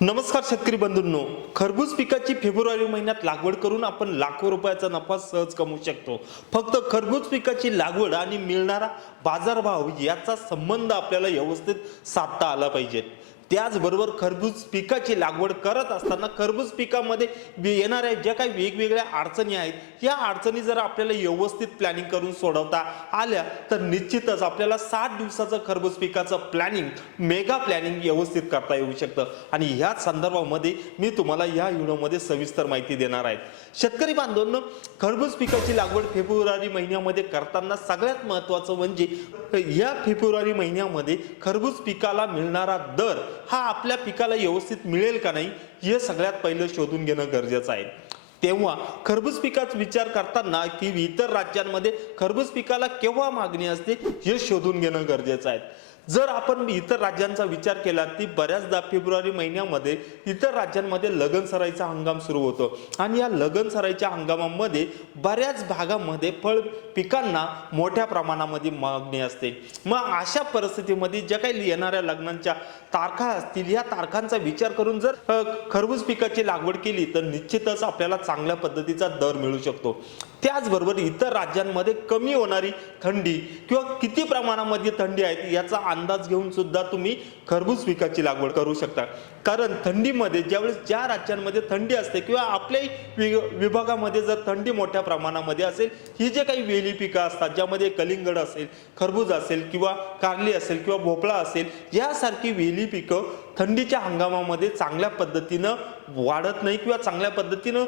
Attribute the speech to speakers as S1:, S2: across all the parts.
S1: नमस्कार शेतकरी बंधूंनो. खरबूज पिकाची फेब्रुवारी महिन्यात लागवड करून आपण लाखो रुपयाचा नफा सहज कमवू शकतो. फक्त खरबूज पिकाची लागवड आणि मिळणारा बाजारभाव याचा संबंध आपल्याला व्यवस्थित साधता आला पाहिजे. त्याचबरोबर खरबूज पिकाची लागवड करत असताना खरबूज पिकामध्ये येणाऱ्या ज्या काही वेगवेगळ्या अडचणी आहेत या अडचणी जर आपल्याला व्यवस्थित प्लॅनिंग करून सोडवता आल्या तर निश्चितच आपल्याला सात दिवसाचं खरबूज पिकाचं प्लॅनिंग मेगा प्लॅनिंग व्यवस्थित करता येऊ शकतं. आणि ह्याच संदर्भामध्ये मी तुम्हाला या व्हिडिओमध्ये सविस्तर माहिती देणार आहे. शेतकरी बांधवांनो खरबूज पिकाची लागवड फेब्रुवारी महिन्यामध्ये करताना सगळ्यात महत्त्वाचं म्हणजे या फेब्रुवारी महिन्यामध्ये खरबूज पिकाला मिळणारा दर हा आपल्या पिकाला व्यवस्थित मिळेल का नाही हे सगळ्यात पहिलं शोधून घेणं गरजेचं आहे. तेव्हा खरबूज पिकाचा विचार करताना की इतर राज्यांमध्ये खरबूज पिकाला केव्हा मागणी असते हे शोधून घेणं गरजेचं आहे. जर आपण इतर राज्यांचा विचार केला ती बऱ्याचदा फेब्रुवारी महिन्यामध्ये इतर राज्यांमध्ये लगन सराईचा हंगाम सुरू होतो. आणि या लगन सराईच्या हंगामामध्ये बऱ्याच भागामध्ये फळ पिकांना मोठ्या प्रमाणामध्ये मागणी असते. मग अशा परिस्थितीमध्ये ज्या काही येणाऱ्या लग्नांच्या तारखा असतील या तारखांचा विचार करून जर खरबूज पिकाची लागवड केली तर निश्चितच आपल्याला चांगल्या पद्धतीचा दर मिळू शकतो. त्याचबरोबर इतर राज्यांमध्ये कमी होणारी थंडी किंवा किती प्रमाणामध्ये थंडी आहे याचा अंदाज घेऊन सुद्धा तुम्ही खरबूज पिकाची लागवड करू शकता. कारण थंडीमध्ये ज्यावेळेस ज्या राज्यांमध्ये थंडी असते किंवा आपल्या वि- विभागामध्ये जर थंडी मोठ्या प्रमाणामध्ये असेल ही जे काही वेली पिकं असतात ज्यामध्ये कलिंगड असेल खरबूज असेल किंवा कारली असेल किंवा भोपळा असेल यासारखी वेली पिकं थंडीच्या हंगामामध्ये चांगल्या पद्धतीनं वाढत नाही किंवा चांगल्या पद्धतीनं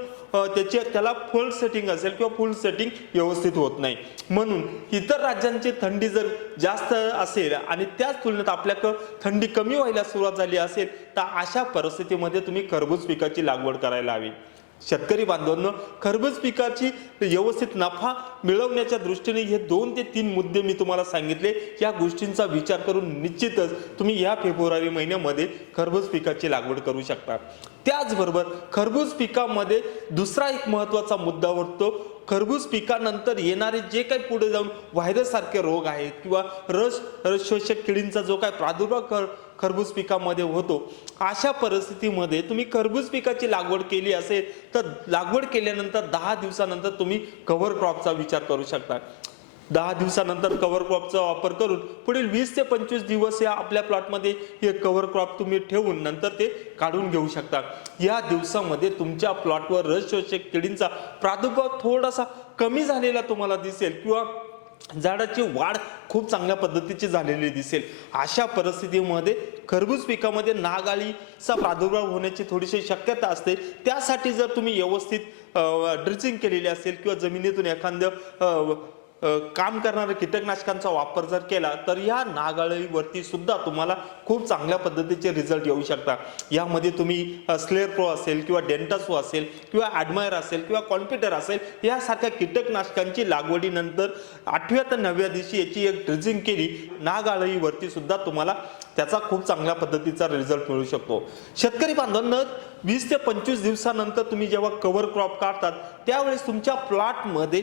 S1: त्याचे त्याला फुल सेटिंग असेल किंवा फुल सेटिंग व्यवस्थित होत नाही. म्हणून इतर राज्यांची थंडी जर जास्त असेल आणि त्याच तुलनेत आपल्याकडं थंडी कमी व्हायला सुरुवात झाली असेल तर अशा परिस्थितीमध्ये तुम्ही खरबूज पिकाची लागवड करायला हवी. शेतकरी बांधवांनो खरबूज पिकाची व्यवस्थित नफा मिळवण्याच्या दृष्टीने हे दोन ते तीन मुद्दे मी तुम्हाला सांगितले. या गोष्टींचा विचार करून निश्चितच तुम्ही या फेब्रुवारी महिन्यामध्ये खरबूज पिकाची लागवड करू शकता. त्याचबरोबर खरबूज पिकामध्ये दुसरा एक महत्त्वाचा मुद्दा उरतो खरबूज पिकानंतर येणारे जे काही पुढे जाऊन व्हायरससारखे रोग आहेत किंवा रस रसशोषक किडींचा जो काय प्रादुर्भाव कर खरबूज पिकामध्ये होतो. अशा परिस्थितीमध्ये तुम्ही खरबूज पिकाची लागवड केली असेल तर लागवड केल्यानंतर दहा दिवसानंतर तुम्ही कव्हर क्रॉपचा विचार करू शकता. दहा दिवसानंतर कव्हर क्रॉपचा वापर करून पुढील वीस ते पंचवीस दिवस या आपल्या प्लॉटमध्ये हे कव्हर क्रॉप तुम्ही ठेवून नंतर ते काढून घेऊ शकता. या दिवसामध्ये तुमच्या प्लॉटवर रस शोषक किडींचा प्रादुर्भाव थोडासा कमी झालेला तुम्हाला दिसेल किंवा झाडाची वाढ खूप चांगल्या पद्धतीची झालेली दिसेल. अशा परिस्थितीमध्ये खरबूज पिकामध्ये नागाळीचा प्रादुर्भाव होण्याची थोडीशी शक्यता असते. त्यासाठी जर तुम्ही व्यवस्थित ड्रिचिंग केलेली असेल किंवा जमिनीतून एखादं काम करणाऱ्या कीटकनाशकांचा वापर जर केला तर या नागाळीवरती सुद्धा तुम्हाला खूप चांगल्या पद्धतीचे रिझल्ट येऊ शकता यामध्ये तुम्ही स्लेअर प्रो असेल किंवा डेंटासो असेल किंवा ॲडमायर असेल किंवा कॉम्प्युटर असेल यासारख्या कीटकनाशकांची लागवडीनंतर आठव्या ते नवव्या दिवशी याची एक ड्रिजिंग केली नागाळीवरती सुद्धा तुम्हाला त्याचा खूप चांगल्या पद्धतीचा रिझल्ट मिळू शकतो. शेतकरी बांधवांना वीस ते पंचवीस दिवसानंतर तुम्ही जेव्हा कव्हर क्रॉप काढतात त्यावेळेस तुमच्या प्लॉटमध्ये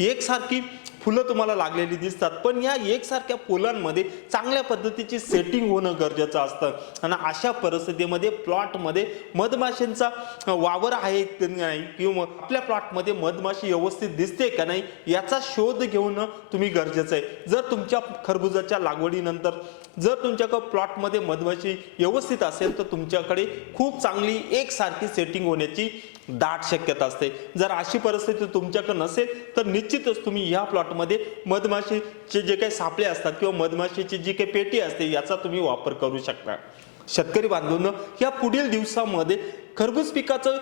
S1: एकसारखी फुलं तुम्हाला लागलेली दिसतात. पण या एकसारख्या फुलांमध्ये चांगल्या पद्धतीची सेटिंग होणं गरजेचं असतं. आणि अशा परिस्थितीमध्ये प्लॉटमध्ये मधमाशींचा वावर आहे की नाही किंवा आपल्या प्लॉटमध्ये मधमाशी व्यवस्थित दिसते का नाही याचा शोध घेऊन तुम्ही गरजेचं आहे. जर तुमच्या खरबुजाच्या लागवडीनंतर जर तुमच्याकडे प्लॉटमध्ये मधमाशी व्यवस्थित असेल तर तुमच्याकडे खूप चांगली एकसारखी सेटिंग होण्याची दाट शक्यता असते. जर अशी परिस्थिती तुमच्याकडे नसेल तर निश्चितच तुम्ही या प्लॉट प्लॉटमध्ये मधमाशीचे जे काही सापळे असतात किंवा मधमाशीची जी काही पेटी असते याचा तुम्ही वापर करू शकता. शेतकरी बांधवांनो या पुढील दिवसामध्ये खरबूज पिकाचं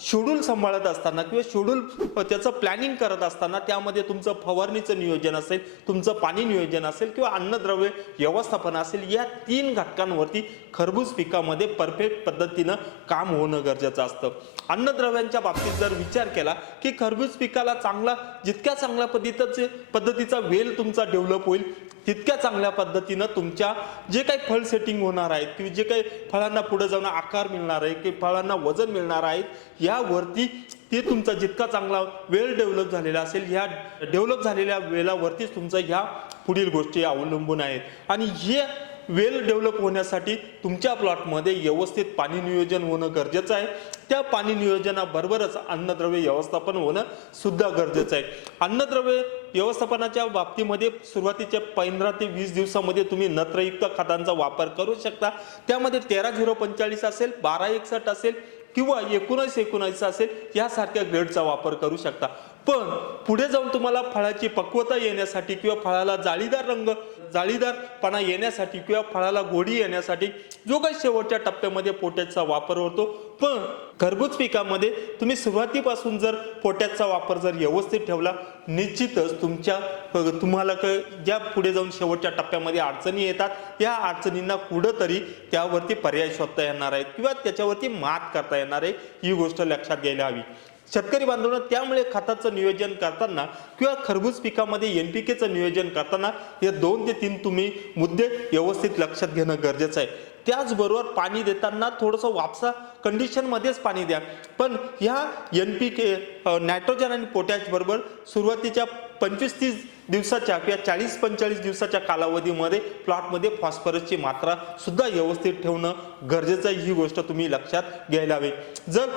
S1: शेड्यूल सांभाळत असताना किंवा शेड्यूल त्याचं प्लॅनिंग करत असताना त्यामध्ये तुमचं फवारणीचं नियोजन असेल तुमचं पाणी नियोजन असेल किंवा अन्नद्रव्य व्यवस्थापन असेल या तीन घटकांवरती खरबूज पिकामध्ये परफेक्ट पद्धतीनं काम होणं गरजेचं असतं. अन्नद्रव्यांच्या बाबतीत जर विचार केला की खरबूज पिकाला चांगला जितक्या चांगल्या पद्धतीचे पद्धतीचा वेल तुमचा डेव्हलप होईल तितक्या चांगल्या पद्धतीनं तुमच्या जे काही फळ सेटिंग होणार आहेत किंवा जे काही फळांना पुढे जाऊन आकार मिळणार आहे की फळांना वजन मिळणार आहेत यावरती ते तुमचा जितका चांगला वेळ डेव्हलप झालेला असेल ह्या डेव्हलप झालेल्या वेळावरतीच तुमचा ह्या पुढील गोष्टी अवलंबून आहेत. आणि हे वेल डेव्हलप होण्यासाठी तुमच्या प्लॉटमध्ये व्यवस्थित पाणी नियोजन होणं गरजेचं आहे. त्या पाणी नियोजनाबरोबरच अन्नद्रव्य व्यवस्थापन होणं सुद्धा गरजेचं आहे. अन्नद्रव्य व्यवस्थापनाच्या बाबतीमध्ये सुरुवातीच्या पंधरा ते वीस दिवसामध्ये तुम्ही नत्रयुक्त खतांचा वापर करू शकता. त्यामध्ये तेरा झिरो पंचेचाळीस असेल बारा एकसष्ट असेल किंवा एकोणीस एकोणीस असेल यासारख्या ग्रेडचा वापर करू शकता. पण पुढे जाऊन तुम्हाला फळाची पक्वता येण्यासाठी किंवा फळाला जाळीदार रंग जाळीदारपणा येण्यासाठी किंवा फळाला गोडी येण्यासाठी जो काही शेवटच्या टप्प्यामध्ये पोटॅशचा वापर होतो. पण खरबूज पिकामध्ये तुम्ही सुरुवातीपासून जर पोटॅशचा वापर जर व्यवस्थित ठेवला निश्चितच तुमच्या तुम्हाला क- ज्या पुढे जाऊन शेवटच्या टप्प्यामध्ये अडचणी येतात या अडचणींना कुठंतरी त्यावरती पर्याय शोधता येणार आहेत किंवा त्याच्यावरती मात करता येणार आहे ही गोष्ट लक्षात घ्यायला हवी. शेतकरी बांधवांना त्यामुळे खताचं नियोजन करताना किंवा खरबूज पिकामध्ये एन पी केचं नियोजन करताना हे दोन ते तीन तुम्ही मुद्दे व्यवस्थित लक्षात घेणं गरजेचं आहे. त्याचबरोबर पाणी देताना थोडंसं वापसा कंडिशनमध्येच पाणी द्या. पण ह्या एन पी के नायट्रोजन आणि पोटॅश बरोबर सुरुवातीच्या पंचवीस तीस दिवसाच्या किंवा चाळीस पंचेचाळीस दिवसाच्या कालावधीमध्ये प्लॉटमध्ये फॉस्फरसची मात्रा सुद्धा व्यवस्थित ठेवणं गरजेचं आहे. ही गोष्ट तुम्ही लक्षात घ्यायला हवी. जर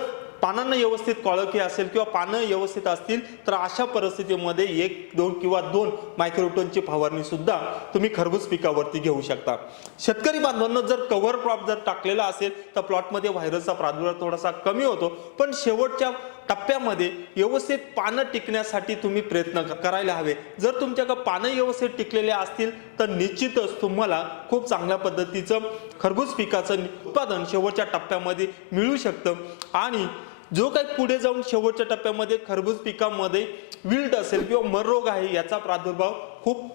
S1: पानांना व्यवस्थित कॉळकी असेल किंवा पानं व्यवस्थित असतील तर अशा परिस्थितीमध्ये एक दोन किंवा दोन मायक्रोटनची फवारणी सुद्धा तुम्ही खरबूज पिकावरती घेऊ शकता. शेतकरी बांधवांना जर कव्हर क्रॉप जर टाकलेला असेल तर प्लॉटमध्ये व्हायरसचा प्रादुर्भाव थोडासा कमी होतो. पण शेवटच्या टप्प्यामध्ये व्यवस्थित पानं टिकण्यासाठी तुम्ही प्रयत्न करायला हवे. जर तुमच्याकडे पानं व्यवस्थित टिकलेले असतील तर निश्चितच तुम्हाला खूप चांगल्या पद्धतीचं खरबूज पिकाचं उत्पादन शेवटच्या टप्प्यामध्ये मिळू शकतं. आणि जो काही पुढे जाऊन शेवटच्या टप्प्यामध्ये खरबूज पिकामध्ये विल्ट असेल किंवा मर रोग आहे याचा प्रादुर्भाव खूप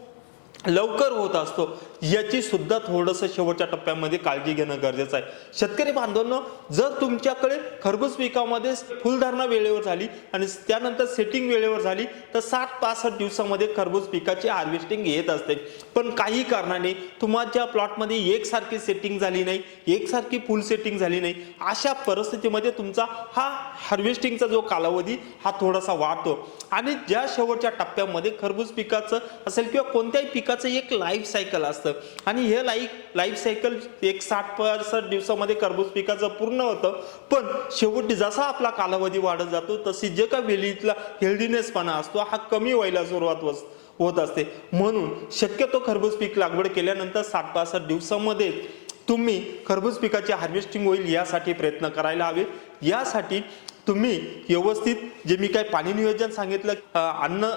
S1: लवकर होत असतो. याची सुद्धा थोडंसं शेवटच्या टप्प्यामध्ये काळजी घेणं गरजेचं आहे. शेतकरी बांधवांनो जर तुमच्याकडे खरबूज पिकामध्ये फुलधारणा वेळेवर झाली आणि त्यानंतर सेटिंग वेळेवर झाली तर साठ पासष्ट दिवसामध्ये खरबूज पिकाची हार्वेस्टिंग येत असते. पण काही कारणाने तुमच्या प्लॉटमध्ये एकसारखी सेटिंग झाली नाही एकसारखी फुल सेटिंग झाली नाही अशा परिस्थितीमध्ये तुमचा हा हार्वेस्टिंगचा जो कालावधी हा थोडासा वाढतो. आणि ज्या शेवटच्या टप्प्यामध्ये खरबूज पिकाचं असेल किंवा कोणत्याही पिकाचं एक लाईफ सायकल असतं. आणि हे लाईफ लाईफ सायकल एक साठ पासष्ट दिवसामध्ये खरबूज पिकाचं पूर्ण होतं. पण शेवटी जसा आपला कालावधी वाढत जातो तशी जे का वेलीतला हेल्दीनेसपणा असतो हा कमी व्हायला सुरुवात होत होत असते. म्हणून शक्यतो खरबूज पीक लागवड केल्यानंतर साठ पासष्ट दिवसामध्ये तुम्ही खरबूज पिकाची हार्वेस्टिंग होईल यासाठी प्रयत्न करायला हवे. यासाठी तुम्ही व्यवस्थित जे मी काय पाणी नियोजन सांगितलं अन्न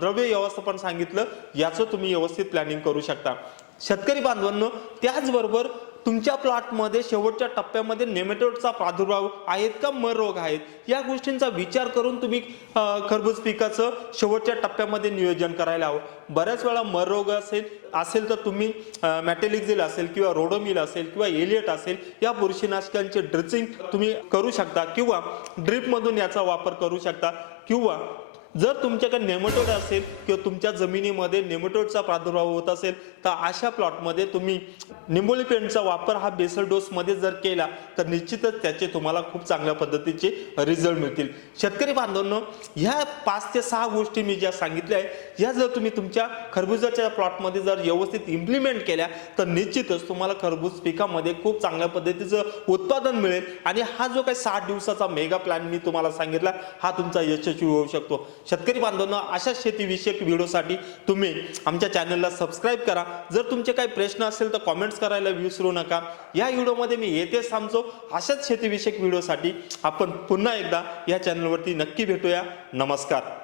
S1: द्रव्य व्यवस्थापन सांगितलं याचं तुम्ही व्यवस्थित प्लॅनिंग करू शकता. शेतकरी बांधवांनो त्याचबरोबर तुमच्या प्लॉटमध्ये शेवटच्या टप्प्यामध्ये नेमेटोडचा प्रादुर्भाव आहेत का मर रोग आहेत? या गोष्टींचा विचार करून तुम्ही खरबूज पिकाचं शेवटच्या टप्प्यामध्ये नियोजन करायला हवं. बऱ्याच वेळा मर रोग असेल असेल तर तुम्ही मॅटेलिक्झिल असेल किंवा रोडोमिल असेल किंवा एलियट असेल या बुरशीनाशकांचे ड्रिचिंग तुम्ही करू शकता किंवा ड्रिपमधून याचा वापर करू शकता किंवा जर तुमच्याकडे नेमटोड असेल किंवा तुमच्या जमिनीमध्ये नेमटोडचा प्रादुर्भाव होत असेल तर अशा प्लॉटमध्ये तुम्ही निंबोली पेंटचा वापर हा बेसल डोसमध्ये जर केला तर निश्चितच त्याचे तुम्हाला खूप चांगल्या पद्धतीचे रिझल्ट मिळतील. शेतकरी बांधवांनो ह्या पाच ते सहा गोष्टी मी ज्या सांगितल्या आहेत ह्या जर तुम्ही तुमच्या खरबुजाच्या प्लॉटमध्ये जर व्यवस्थित इम्प्लिमेंट केल्या तर निश्चितच तुम्हाला खरबूज पिकामध्ये खूप चांगल्या पद्धतीचं उत्पादन मिळेल. आणि हा जो काही साठ दिवसाचा मेगा प्लॅन मी तुम्हाला सांगितला हा तुमचा यशस्वी होऊ शकतो. शेतकरी बांधवांना अशा शेतीविषयक व्हिडिओसाठी तुम्ही आमच्या चॅनलला सबस्क्राईब करा. जर तुमचे काही प्रश्न असेल तर कॉमेंट्स करायला विसरू नका. या व्हिडिओमध्ये मी येतेच थांबतो. अशाच शेतीविषयक व्हिडिओसाठी आपण पुन्हा एकदा या चॅनलवरती नक्की भेटूया. नमस्कार.